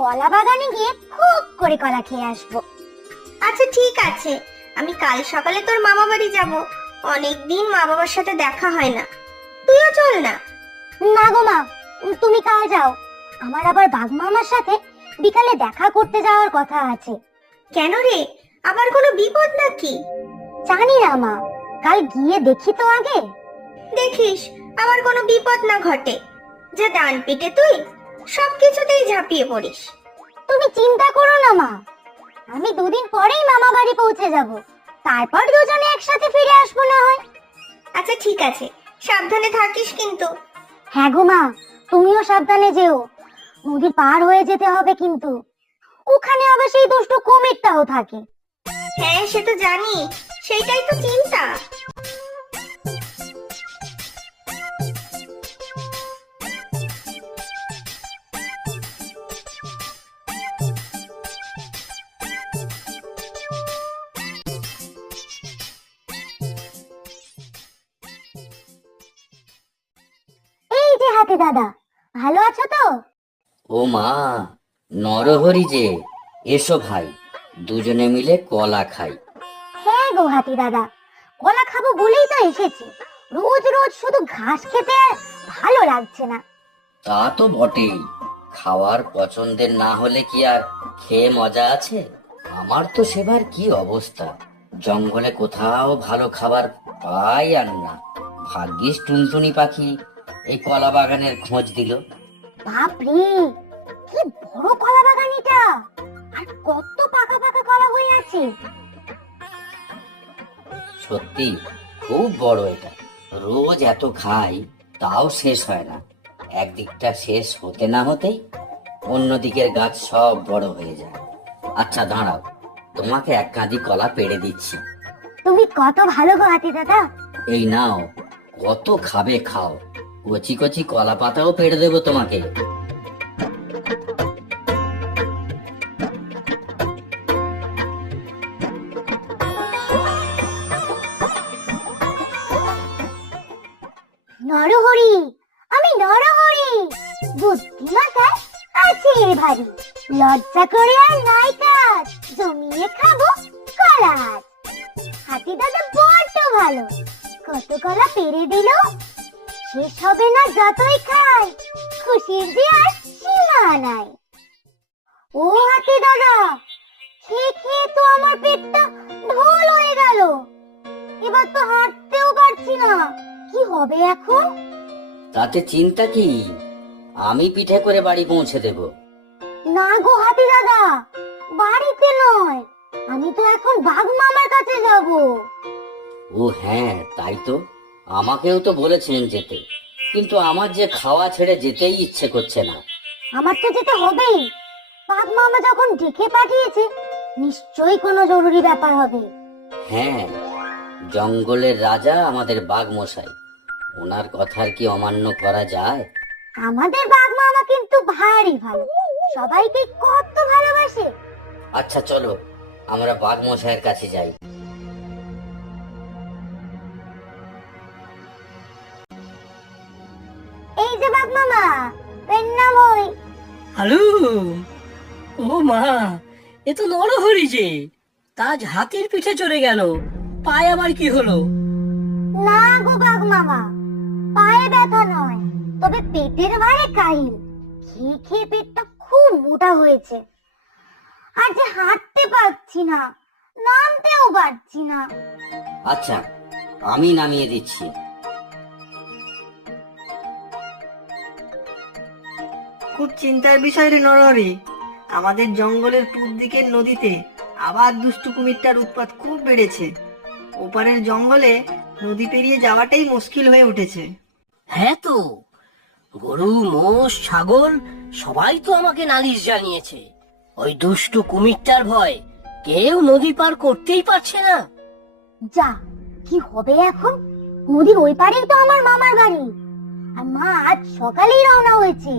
কলা বাগানে গিয়ে খুব করে কলা খেয়ে আসবো। আচ্ছা ঠিক আছে, আমি কাল সকালে তোর মামা বাড়ি যাব। অনেকদিন মা বাবার সাথে দেখা হয় না, তুইও চল না। না গো মা, তুমি কাল যাও। আমার আবার বাঘ মামার সাথে বিকালে দেখা করতে যাওয়ার কথা আছে। কেন রে, আবার কোনো বিপদ নাকি? জানি না মা, কাল গিয়ে দেখি তো আগে। দেখিস আবার কোনো বিপদ না ঘটে। যা ডান পিটে তুই সবকিছুতেই ঝাঁপিয়ে পড়িস। তুমি চিন্তা করো না মা, আমি দুদিন পরেই মামা বাড়ি পৌঁছে যাব, তারপর দুজনে একসাথে ফিরে আসবো না হয়। আচ্ছা ঠিক আছে, সাবধানে থাকিস কিন্তু। হ্যাঁ গো মা, তুমিও সাবধানে যেও। নদী পার হয়ে যেতে হবে কিন্তু, ওখানে আবার সেই দুষ্টু কুমিরটাও থাকে। হ্যাঁ সে তো জানি, সেইটাই তো চিন্তা। এই যে হাতি দাদা, ভালো আছো তো? ও মা, নরহরি যে, এসো ভাই, দুজনে মিলে কলা খাই। হ্যাঁ গো হাতি দাদা, কলা খাবো বলেই তো এসেছি। রোজ রোজ শুধু ঘাস খেতে আর ভালো লাগছে না। তা তো বটেই, খাওয়ার পছন্দের না হলে কি আর খেয়ে মজা আছে? আমার তো সেবার কি অবস্থা, জঙ্গলে কোথাও ভালো খাবার পাই আর না। ভাগ্যিস টুনটুনি পাখি এই কলা বাগানের খোঁজ দিল। বাপরে, কি বড় কলা বাগান এটা! আর কত পাকা পাকা কলা হয়ে আছে। সত্যি খুব বড় এটা, রোজ এত খাই তাও শেষ হয় না। একদিকটা শেষ হতে না হতেই অন্য দিকের গাছ সব বড় হয়ে যায়। আচ্ছা দাঁড়াও, তোমাকে এক কাঁদি কলা পেড়ে দিচ্ছি। তুমি কত ভালো গো হাতি দাদা। এই নাও, কত খাবে খাও, কচি কচি কলা পাতাও পেড়ে দেবো তোমাকে। নরহরি, আমি নরহরি, বুদ্ধিমাতায় আছে ভারী। লজ্জা করে আর নাই কাজ, জমিয়ে খাবো কলা আজ। হাতি দাদা বড্ড ভালো, কত কলা পেরে দিল। শেষ হবে না যতই খাই, খুশির যে আর সীমা নাই। ও হাতি দাদা, খেয়ে খেয়ে তো আমার পেটটা ঢোল হয়ে গেল। এবার তো হাঁটতেও পারছি না, কি হবে এখন? তাতে চিন্তা কি, আমি পিঠে করে বাড়ি পৌঁছে দেব। না গো হাতি দাদা, বাড়িতে নয়, আমি তো এখন বাঘ মামার কাছে যাব। ও হ্যাঁ, তাই তো, আমাকেও তো বলেছেন যেতে, কিন্তু আমার যে খাওয়া ছেড়ে যেতেই ইচ্ছে করছে না। আমার তো যেতে হবেই, বাঘ মামা যখন ডেকে পাঠিয়েছে, নিশ্চয়ই কোনো জরুরি ব্যাপার হবে। হ্যাঁ, জঙ্গলের রাজা আমাদের বাঘ মশাই, ওনার কথার কি অমান্য করা যায়? আমাদের বাঘ মামা কিন্তু ভারী ভালো, সবাইকে কত ভালোবাসে। আচ্ছা চলো, আমরা বাঘ মশাইয়ের কাছে যাই। এই যে বাঘ মামা, প্রণাম হই। হ্যালো। ও মা, এ তো নরহরি যে, তাজ হাতির পিঠে চড়ে গেল, পায়ে আবার কি হলো? না গো বাঘ মামা, পায়ে ব্যথা নয়, তবে পেটের ভারে কাহিল। খেয়ে খেয়ে পেটটা খুব মোটা হয়েছে, আর যে হাঁটতে পারছি না, নামতেও পারছি না। আচ্ছা, আমি নামিয়ে দিচ্ছি। খুব চিন্তার বিষয় রে নরহরি, আমাদের জঙ্গলের পূর্ব দিকের নদীতে আবার দুষ্টু কুমিরটার উৎপাত খুব বেড়েছে। ওপারের জঙ্গলে নদী পেরিয়ে যাওয়াটাই মুশকিল হয়ে উঠেছে। হ্যাঁ তো, গরু মোষ ছাগল সবাই তো আমাকে নালিশ জানিয়েছে, ওই দুষ্টু কুমিরটার ভয় কেউ নদী পার করতেই পারছে না। যা, কি হবে এখন? নদীর ওই পারেই তো আমার মামার বাড়ি, আর মা আজ সকালেই রওনা হয়েছে।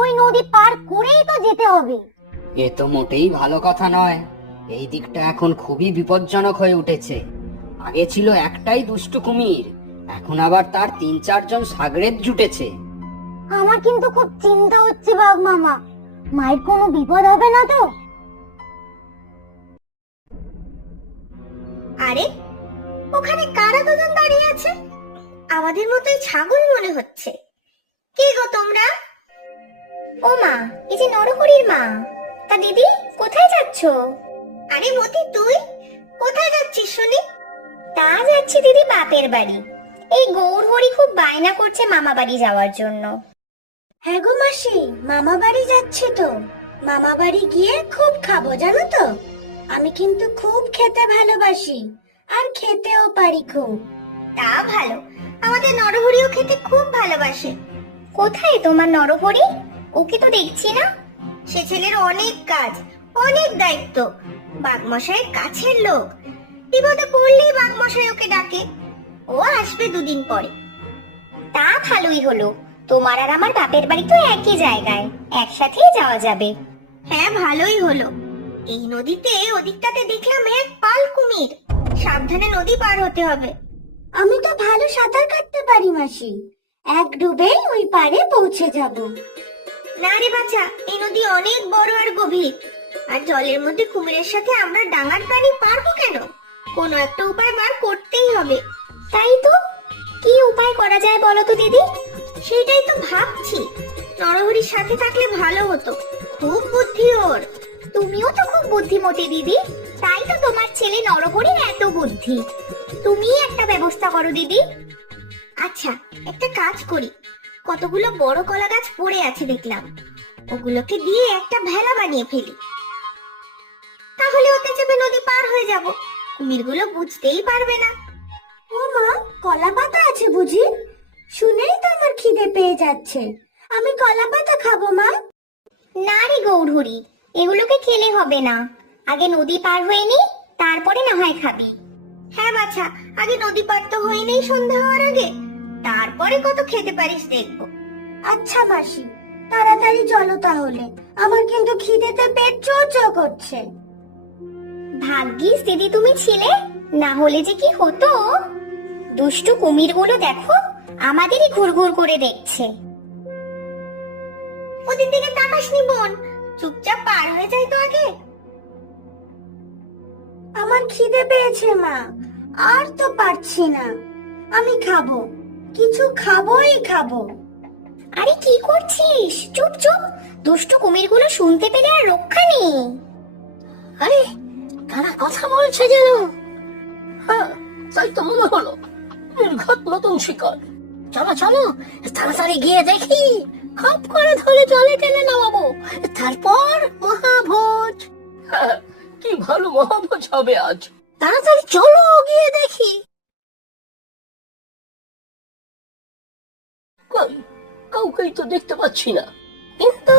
ওই নদী পার করেই তো যেতে হবে। এ তো মোটেই ভালো কথা নয়, এই দিকটা এখন খুবই বিপজ্জনক হয়ে উঠেছে। আগে ছিল একটাই দুষ্টু কুমির, এখন আবার তার ৩-৪ জন সাগরেদ জুটেছে। আমার কিন্তু খুব চিন্তা হচ্ছে বাঘ মামা, মায়ের কোনো বিপদ হবে না তো? আরে ওখানে কারা দুজন দাঁড়িয়ে আছে? আমাদের মতোই ছাগল মনে হচ্ছে। কে গো তোমরা? ও মা, এই যে নরহরির মা। তা দিদি কোথায় যাচ্ছ? আরে মতি, তুই কোথায় যাচ্ছিস শুনি? তা যাচ্ছি দিদি বাপের বাড়ি। এই গৌরহরি খুব বায়না করছে মামা বাড়ি যাওয়ার জন্য। হ্যাঁ গো মাসি, মামা বাড়ি যাচ্ছে তো। মামা বাড়ি গিয়ে খুব খাবো জানো তো। আমি কিন্তু খুব খেতে ভালোবাসি, আর খেতেও পারি খুব। তা ভালো, আমাদের নরহরিও খেতে খুব ভালোবাসে। কোথায় তোমার নরহরি? ওকে তো দেখছি না। সে ছেলের অনেক কাজ, অনেক দায়িত্ব। বাঘমশাইয়ের কাছের লোক। বিপদে পড়লেই বাঘমশাই ওকে ডাকে। ও আসবে দুদিন পরে। তা ভালোই হলো, তোমার আর আমার বাপের বাড়ি তো একই জায়গায়, একসাথেই যাওয়া যাবে। হ্যাঁ ভালোই হলো। এই নদীতে ওদিকটাতে দেখলাম এক পাল কুমির। সাবধানে নদী পার হতে হবে। আমি তো ভালো সাঁতার কাটতে পারি মাসি, এক ডুবেই ওই পারে পৌঁছে যাব। না রে বাচ্চা, এই নদী অনেক বড় আর গভীর। আর জলের মধ্যে কুমিরের সাথে আমরা ডাঙার প্রাণী পারবো কেন? কোনো একটা উপায় বার করতেই হবে। তাই তো, কি উপায় করা যায় বলো তো দিদি? সেটাই তো ভাবছি। নরহরির সাথে থাকলে ভালো হতো, খুব বুদ্ধি ওর। তুমিও তো খুব বুদ্ধিমতী দিদি, তাই তো তোমার ছেলে নরহরির এত বুদ্ধি। তুমি একটা ব্যবস্থা করো দিদি। আচ্ছা, একটা কাজ করি। কতগুলো বড় কলা গাছ পড়ে আছে দেখলাম, ওগুলোকে দিয়ে একটা ভেলা বানিয়ে ফেলি। তাহলে ওতে চেপে নদী পার হয়ে যাব, কুমিরগুলো বুঝতেই পারবে না। ও মা, কলা পাতা আছে বুঝি? শুনেই তো আমার খিদে পেয়ে যাচ্ছে। আমি কলা পাতা খাবো মা। না রে গৌরহরি, এগুলোকে খেলে হবে না। আগে নদী পার হয়ে নি, তারপরে না হয় খাবি। হ্যাঁ বাছা, আগে নদী পার তো হয়ে নেই সন্ধ্যা হওয়ার আগে, তারপরে কত খেতে পারিস দেখবো। আচ্ছা মাসি, তাড়াতাড়ি চলো তাহলে, আমার কিন্তু খিদেতে পেট চোচো করছে। ভাগ্যিস দিদি তুমি ছিলে, না হলে যে কি হতো। দুষ্টু কুমিরগুলো দেখো আমাদেরই ঘুরঘুর করে দেখছে। ওদের দিকে তাকাসনি বোন, চুপচাপ পার হয়ে যাই তো আগে। আমার খিদে পেয়েছে মা, আর তো পারছি না। আমি খাবো, কিছু খাবোই খাবো। আরে কি করছিস? চুপ চুপ, দুষ্টু কুমিরগুলো শুনতে পেলে আর রক্ষা নেই। আরে কারা কথা বলছে যেন? হ্যাঁ, তাই তো মনে হলো। নির্ঘাত নতুন শিকার। চলো চলো, তাড়াতাড়ি গিয়ে দেখি। খপ করে ধরে জলে টেনে নামাবো, তারপর মহাভোজ। হ্যাঁ, কি ভালো মহাভোজ হবে আজ। তাড়াতাড়ি চলো গিয়ে দেখি। কই, কাউকেই তো দেখতে পাচ্ছি না, কিন্তু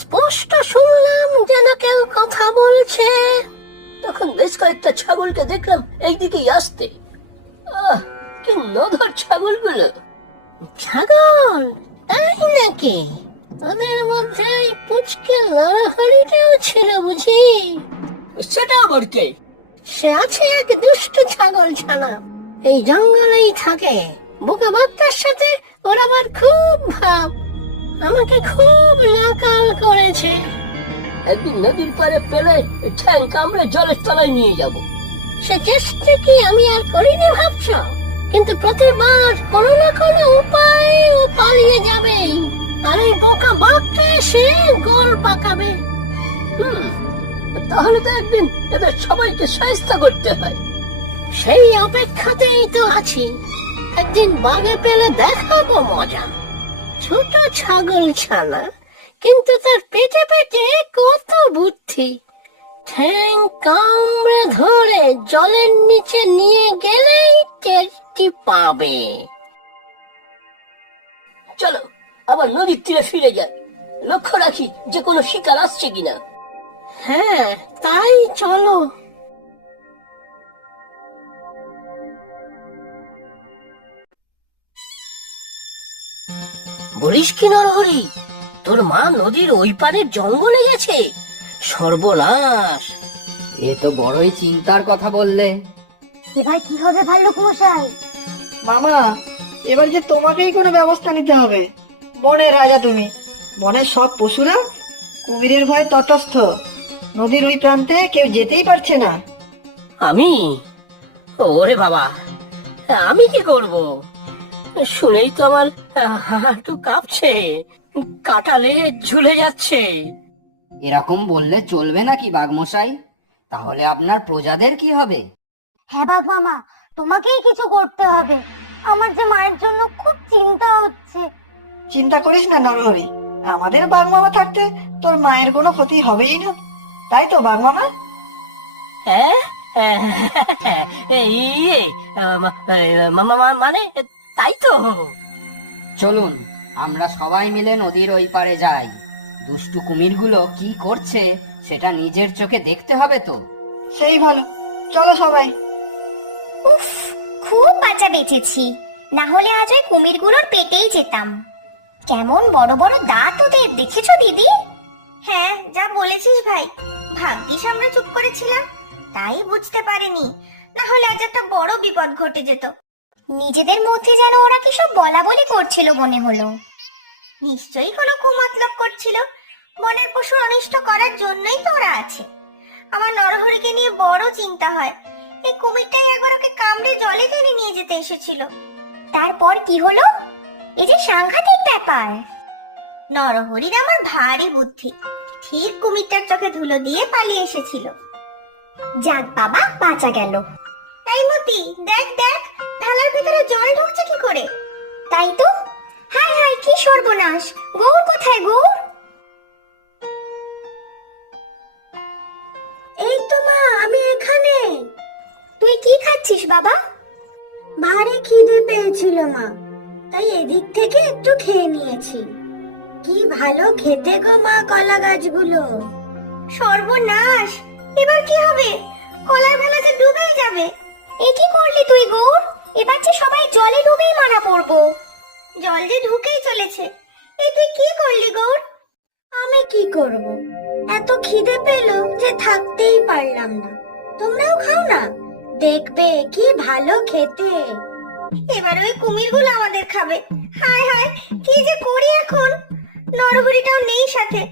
স্পষ্ট শুনলাম যেন কেউ কথা বলছে। তখন বেশ কয়েকটা ছাগলকে দেখলাম এইদিকেই আসতে। কি নধর ছাগলগুলো। ছাগল? তাই নাকি? ওদের মধ্যে ওই পুচকে নরহরিটাও ছিল বুঝি? সেটা আবার কে? সে আছে এক দুষ্ট ছাগল ছানা, এই জঙ্গলেই থাকে। বোকা বাচ্চার সাথে ওর আবার খুব ভাব, আমাকে খুব নাকাল করেছে। একদিন নদীর পারে পেলে ঠ্যাং কামড়ে জলের তলায় নিয়ে যাব। সে চেষ্টা কি আমি আর করিনি ভাবছ? কিন্তু প্রতিবার কোনো না কোনো উপায় ও পালিয়ে যাবে, আর এই বোকা বাঘটা এসে গোল পাকাবে। তাহলে তো একদিন এদের সবাইকে সাহায্য করতে হয়। সেই অপেক্ষাতেই তো আছি। একদিন বাঘে পেলে দেখাবো মজা। ছোট ছাগল ছানা, কিন্তু তার পেটে পেটে কত বুদ্ধি। ঠ্যাং কামড়ে ধরে জলের নিচে নিয়ে গেলেই টেরটি পাবে। চলো আবার নদীর তীরে ফিরে যাই, লক্ষ্য রাখি যে কোনো শিকার আসছে কিনা। হ্যাঁ, তাই চলো। বলিস কি নরহরি, তোর মা নদীর ওই পারের জঙ্গলে গেছে? সর্বনাশ! এ তো বড়ই চিন্তার কথা বললে। এবার কি হবে ভাল্লুক মশাই? মামা, এবার যে তোমাকেই কোনো ব্যবস্থা নিতে হবে। বনের রাজা তুমি, বনের সব পশুরা কুমিরের ভয় তটস্থ, নদীর ওই প্রান্তে কেউ যেতেই পারছে না। আমি? ওরে বাবা, আমি কি করব? শুনেই তো আমার হাঁটু কাঁপছে, কাটালে ঝুলে যাচ্ছে। এরকম বললে চলবে নাকি বাঘমশাই? তাহলে আপনার প্রজাদের কি হবে? হ্যাঁ বাঘ মামা, তোমাকেই কিছু করতে হবে। আমার যে মায়ের জন্য খুব চিন্তা হচ্ছে। চিন্তা করিস না নরহরি, আমাদের বাঘ মামা থাকতে তোর মায়ের কোনো ক্ষতি হবেই না, তাই তো বাঘ মামা? হ্যাঁ, ইয়ে, মানে তাই তো। চলুন আমরা সবাই মিলে নদীর ওই পারে যাই। দুষ্টু কুমিরগুলো কি করছে সেটা নিজের চোখে দেখতে হবে তো। সেই ভালো, চলো সবাই। উফ, খুব বাঁচা বেঁচেছি, না হলে আজ ওই কুমিরগুলোর পেটেই যেতাম। কেমন বড় বড় দাঁত ওদের, দেখেছো দিদি? হ্যাঁ, যা বলেছিস ভাই, ভাগ্যিস আমরা চুপ করেছিলাম, তাই বুঝতে পারিনি, না হলে আজ একটা বড় বিপদ ঘটে যেত। নিজেদের মধ্যে যেন ওরা কি সব বলা বলি করছিল মনে হলো। নিশ্চয়ই কোনো কুমতলব করছিল, বনের পশু অনিষ্ট করার জন্যই তো ওরা আছে। আমার নরহরিকে নিয়ে বড় চিন্তা হয়, এই কুমিরটাই একবার ওকে কামড়ে জলে টেনে নিয়ে যেতে এসেছিল। তারপর কি হলো? এই যে সাংঘাতিক ব্যাপার। নরহরির আমার ভারী বুদ্ধি, ঠিক কুমিরটার চোখে ধুলো দিয়ে পালিয়ে এসেছিল। যাক বাবা, বাঁচা গেল। এই মতি, দেখ দেখ, থালার ভিতরে জল ঢুকছে কি করে? তাই তো, হায় হায়, কি সর্বনাশ! গৌর কোথায়, গৌর? এই তো মা, আমি এখানে। তুই কি খাচ্ছিস বাবা? ভারী খিদে পেয়েছিল মা, তাই এদিক থেকে একটু খেয়ে নিয়েছি। কি ভালো খেতে গো মা কলা গাছগুলো। সর্বনাশ, এবার কি হবে? কলার ভেলা যে ডুবেই যাবে। এ কি করলি তুই গৌর? এবার যে সবাই জলে ডুবেই মারা পড়বো। জল যে ঢুকেই চলেছে, এই তুই কি করলি গৌর? আমি কি করব, এত খিদে পেল যে থাকতেই পারলাম না। তোমরাও খাও না, দেখবে কি ভালো খেতে। এবার ওই কুমিরগুলো আমাদের খাবে। হায় হায়, কি যে করি এখন? নরহরিটাও নেই সাথে,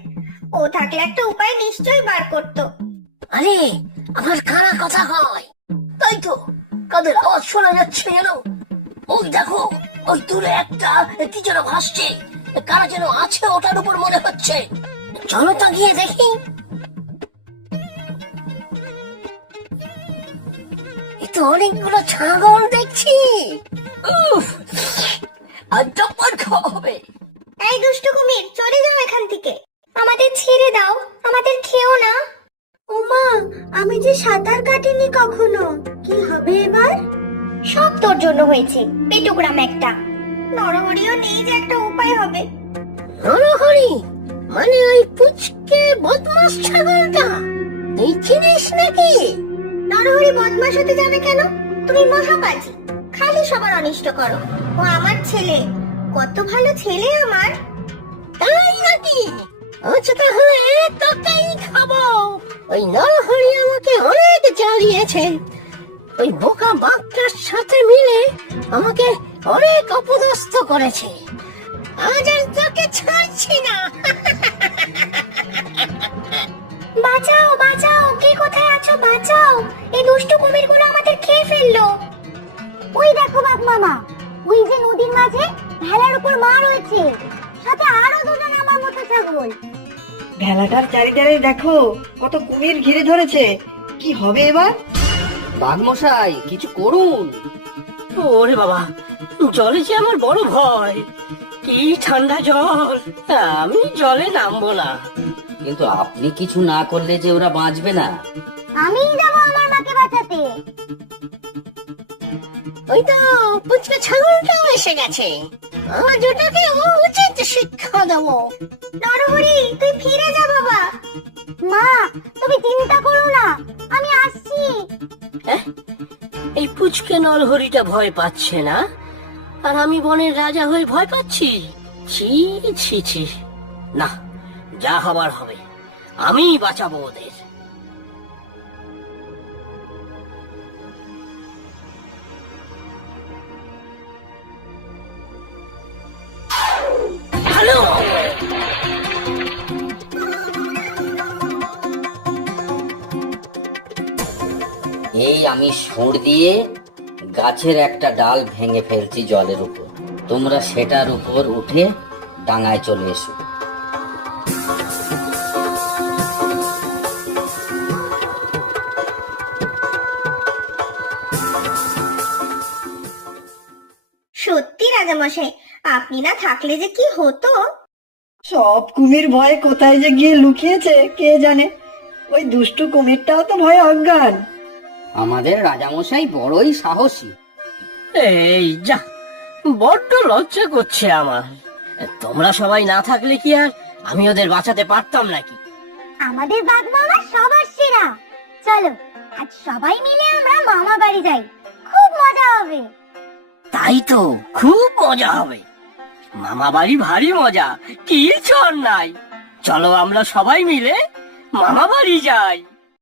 ও থাকলে একটা উপায় নিশ্চয়ই বার করতো। আরে, আমার কারা কথা হয়, তাই তো, কাদের আওয়াজ শোনা যাচ্ছে যেন। ওই দেখো, ওই দূরে একটা কি যেন ভাসছে, কারা যেন আছে ওটার উপর মনে হচ্ছে। চলো তো গিয়ে দেখি। এ তো অনেকগুলো ছাগল দেখছি। উফ, আর জব্বর খাওয়া হবে। এই দুষ্টু কুমির, চলে যাও এখান থেকে, আমাদের ছেড়ে দাও, আমাদের খেও না। ওমা, আমি যে সাঁতার কাটিনি কখনো, কি হবে এবার? সব তোর জন্য হয়েছে, পেটুগ্রাম একটা। নরহরিও নেই যে একটা উপায় হবে। নরহরি মানে ওই পুচকে বদমাস ছাগলটা, তুই চিনিস নাকি? নরহরি বদমাশ হতে যাবে কেন? তুমি মহাবাজি, খালি সবার অনিষ্ট করো। ও আমার ছেলে, কত ভালো ছেলে আমার। তাই নাকি? আচ্ছা তাহলে তোকেই খাবো। ওই নরহরি আমাকে অনেক জ্বালিয়েছেন, ওই বোকা বাঘটার সাথে মিলে আমাকে অনেক অপদস্থ করেছে। আজ আর তোকে ছাড়ছি না। বাঁচাও বাঁচাও, কে কোথায় আছো? বাঁচাও, এই দুষ্টু কুমিরগুলো আমাদের খেয়ে ফেললো। ওই দেখো বাঘ মামা, ওই যে নদীর মাঝে ভেলার উপর মা রয়েছে, সাথে আরো দুজন আমার মতো ছাগল। ভেলাটার চারিধারে দেখো কত কুমির ঘিরে ধরেছে, কি হবে এবার? বাঘমশাই কিছু করুন। ওরে বাবা, জলে যে আমার বড় ভয়, কি ঠান্ডা জল, আমি জলে নামবো না। কিন্তু আপনি কিছু না করলে যে ওরা বাঁচবে না। আমিই যাবো আমার মাকে বাঁচাতে। ওই তো পুচকে ছাগলটাও এসে গেছে, আজ ওটাকে উচিত শিক্ষা দেবো। নরহরি, তুই ফিরে যা বাবা। মা, তুমি চিন্তা করো না, আমি আসছি। এই পুচকে নরহরিটা ভয় পাচ্ছে না, আর আমি বনের রাজা হয়ে ভয় পাচ্ছি? ছি ছি ছি, না, যা হবার হবে, আমি বাঁচাবো ওদের। হ্যালো, এই আমি সুঁড় দিয়ে গাছের একটা ডাল ভেঙে ফেলছি জলের উপর, তোমরা সেটার উপর উঠে ডাঙায় চলে এসো। সত্যি রাজামশাই, আপনি না থাকলে যে কি হতো। সব কুমির ভয়ে কোথায় যে গিয়ে লুকিয়েছে কে জানে। ওই দুষ্টু কুমিরটাও তো ভয়ে অজ্ঞান। আমাদের রাজামশাই বড়ই সাহসী। এই যা, বড্ড লজ্জা করছে আমার। তোমরা সবাই না থাকলে কি আর আমি ওদের বাঁচাতে পারতাম নাকি? আমাদের বাঘ মামা সবার সেরা। চলো আজ সবাই মিলে আমরা মামা বাড়ি যাই, খুব মজা হবে। তাই তো, খুব মজা হবে। মামা বাড়ি ভারী মজা, কি চল নাই। চলো আমরা সবাই মিলে মামা বাড়ি যাই।